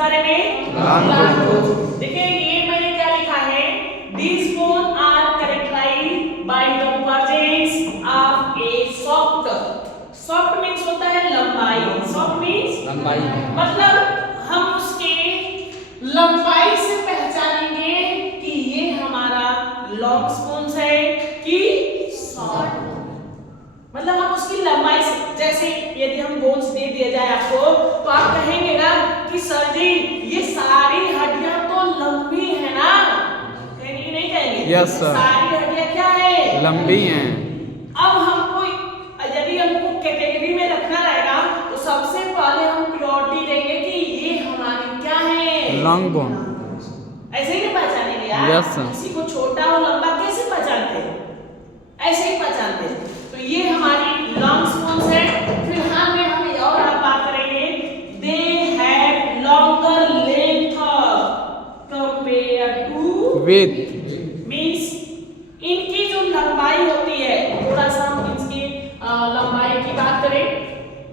बारे में? Long bone. देखिए ये मैंने क्या लिखा है, these bones are characterized by the presence of a soft means होता है लंबाई, soft means लंबाई, मतलब हम उसके लंबाई से पहचानेंगे कि ये हमारा लॉन्ग स्पून है कि शॉर्ट, मतलब हम उसकी लंबाई से, जैसे यदि हम बोन्स दे दिया जाए आपको तो आप कहेंगे ना कि सर जी ये सारी हड्डियां तो लंबी है ना, कहेंगे नहीं कहेंगे? यस सर, सारी हड्डियां क्या है? लंबी हैं। अब हमको यदि हमको कैटेगरी में रखना रहेगा तो सबसे पहले हम प्रायोरिटी देंगे कि ये हमारी क्या है? Long bone. ऐसे ही नहीं पहचानेंगे यार। Yes sir. किसी को छोटा और लंबा कैसे पहचानते हैं? ऐसे ही पहचानते हैं। तो ये हमारी लॉन्ग स्पून है। फिलहाल में हम और आप बात करेंगे, they have longer length compare to with, means इनकी जो लंबाई होती है, थोड़ा सा हम इसकी लंबाई की बात करें।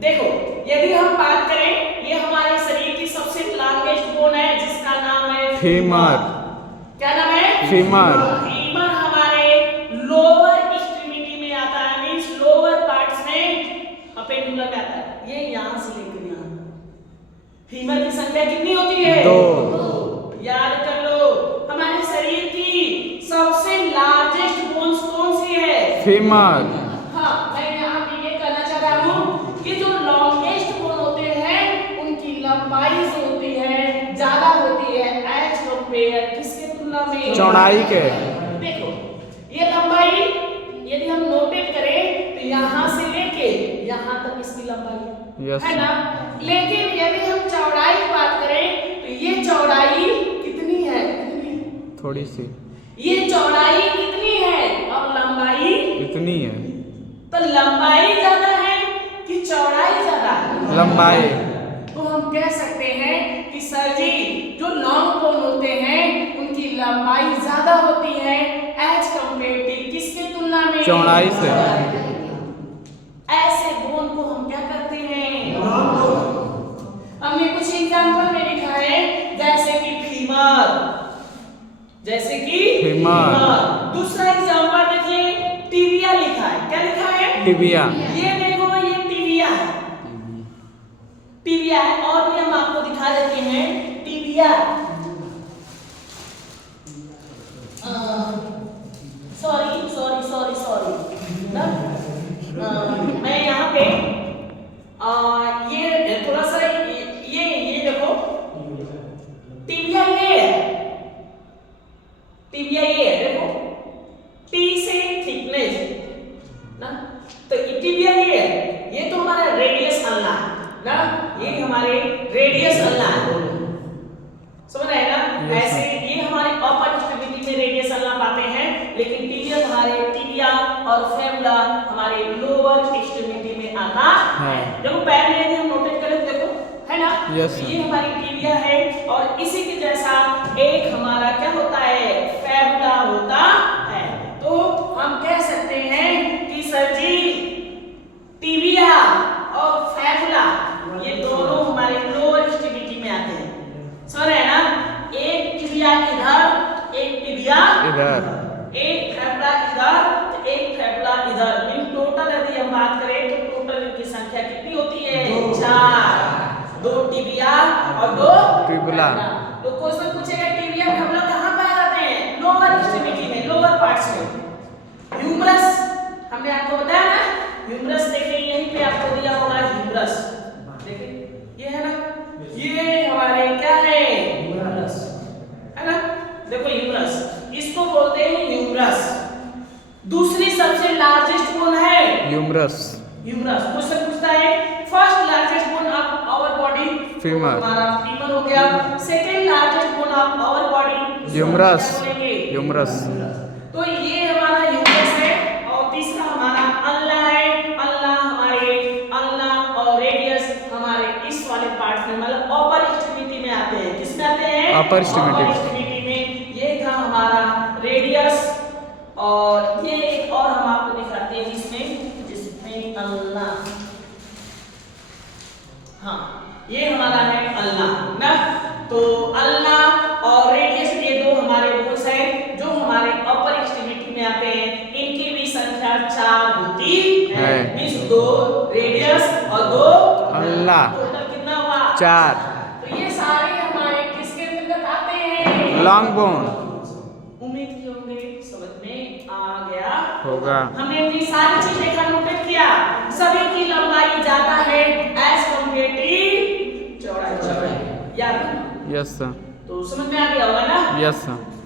देखो यदि हम बात करें, ये हमारे शरीर की सबसे लॉन्गेस्ट बोन है जिसका नाम है फीमर। क्या नाम है? फीमर। फीमर हमारे लोअर एक्सट्रीमिटी में आता है, मींस लोअर पार्ट्स में अपेंडुलर में आता है। ये यहां से लेकर यहां फीमर की संख्या कितनी होती है? 2। याद कर लो, हमारे शरीर की सबसे लार्जेस्ट बोन्स कौन सी है? फीमर। हाँ, मैं यहाँ पे ये कहना चाह रहा हूँ कि जो लॉन्गेस्ट बोन होते हैं उनकी लंबाई जो होती है ज्यादा होती है एज कंपेयर किसके तुलना में? चौड़ाई के। देखो ये लंबाई यदि हम नोटेट करें तो यहाँ से लेके यहाँ तक इसकी लंबाई है, यस है ना? लेकिन यदि हम चौड़ाई की बात करें तो ये चौड़ाई कितनी है? थोड़ी सी, ये चौड़ाई कितनी है और लंबाई इतनी है। तो लंबाई ज्यादा है कि चौड़ाई ज्यादा है? लंबाई। तो हम कह सकते हैं कि सर जी जो लॉन्ग बोन होते हैं उनकी लंबाई ज्यादा होती है एज कंपेयर किसके तुलना में? चौड़ाई से। ऐसे बोन को हम क्या करते हैं? हमने कुछ एग्जांपल में लिखा है जैसे कि फीमर, जैसे कि फीमर। दूसरा एग्जांपल देखिए, टिबिया लिखा है। क्या लिखा है? टिबिया। ये देखो ये टिबिया है, टिबिया है। और भी हम आपको दिखा देते हैं tibia. Sorry sorry sorry sorry ना, मैं यहाँ पे ये थोड़ा सा ये देखो टिबिया ये है, टिबिया ये है देखो, टी से थिकनेस ना, तो टिबिया ये है, ये तो हमारा रेडियस अल्ला है ना, ये हमारे रेडियस अल्ला है, समझ रहे हैं ना? ऐसे ये हमारे अपर एक्सट्रीमिटी में रेडियस अल्ला पाते हैं, लेकिन टिबिया हमारे टिबिया और फेमुला हमारे लोअर एक्सट्रीमिटी में आता है। देखो पैर में यदि हम नोटेट करें तो देखो, है ना? यस। ये हमारी टिबिया है और इसी के जैसा एक हमारा क्या होता है? फेमुला होता है। तो हम कह सकते हैं कि सर जी टिबिया और फेमुला ये दोनों हमारे लोअर एक्सट्रीमिटी में आते हैं, समझ रहे हैं ना? एक टिबिया इधर, एक टिबिया इधर, एक फेमुला इधर, तो एक फेमुला इधर। इन टोटल यदि हम बात करें तो टोटल इनकी संख्या कितनी होती है? 4। 2 टिबिया और 2 फिबुला। तो क्वेश्चन पूछेगा टिबिया फेमुला कहाँ पाए जाते हैं? लोअर एक्सट्रीमिटी में, लोअर पार्ट्स में। ह्यूमरस हमने आपको बताया ना, ह्यूमरस देखिए यहीं पे आपको दिया होगा ह्यूमरस, देखिए ये है ना, ये हमारे क्या है? ह्यूमरस, है ना? देखो ह्यूमरस, इसको बोलते हैं ह्यूमरस। दूसरी सबसे लार्जेस्ट बोन है ह्यूमरस। ह्यूमरस क्वेश्चन पूछता है first largest bone of our body, femur. हमारा फीमर हो गया। Second largest bone of our body humerus. क्या बोलेंगे? ह्यूमरस। तो ये हमारा ह्यूमरस है और तीसरा हमारा अल्ला है। अल्ला हमारे अल्ला और रेडियस हमारे इस वाले पार्ट में, मतलब अपर एक्सट्रीमिटी में आते हैं। किस में आते हैं? अपर एक्सट्रीमिटी में। ये था हमारा रेडियस और ये एक और हम आपको दिखाते हैं जिसमें अल्लाह, हाँ ये हमारा है अल्लाह ना। तो अल्ना और रेडियस ये दो हमारे बोन्स हैं जो हमारे अपर एक्सट्रीमिटी में आते हैं। इनकी भी संख्या 4 होती है। मींस 2 रेडियस और 2 अल्ला। टोटल कितना हुआ? 4 तो ये सारे हमारे किसके अंतर्गत आते हैं? लॉन्ग बोन उम्मीद की होंगे समझ में आ गया होगा। हमने अपनी सारी चीजें का नोटेट किया। सभी की लंबाई ज्यादा है एज कंपेरेटिव चौड़ाई। याद? Yes sir. तो समझ में आ गया होगा ना? Yes sir.